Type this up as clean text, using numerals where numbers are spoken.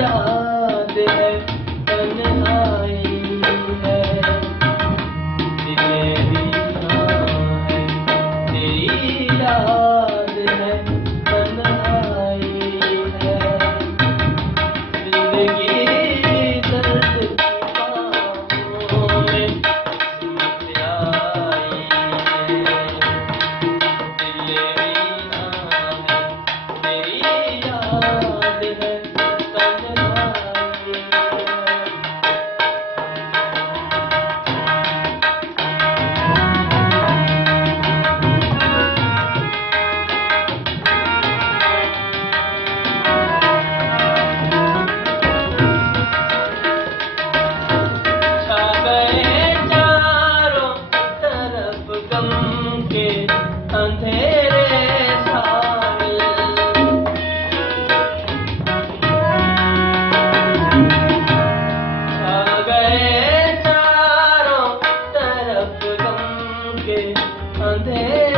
याद है तन्हाई है, दिल भी है तेरी याद है तन्हाई है, जिंदगी दर्द की बाहों में किस्मत आई है, दिल भी है तेरी याद है तन्हाई है। छा गए चारों तरफ गम के अंधेरे साहिल, छा गए चारों तरफ गम के अंधेरे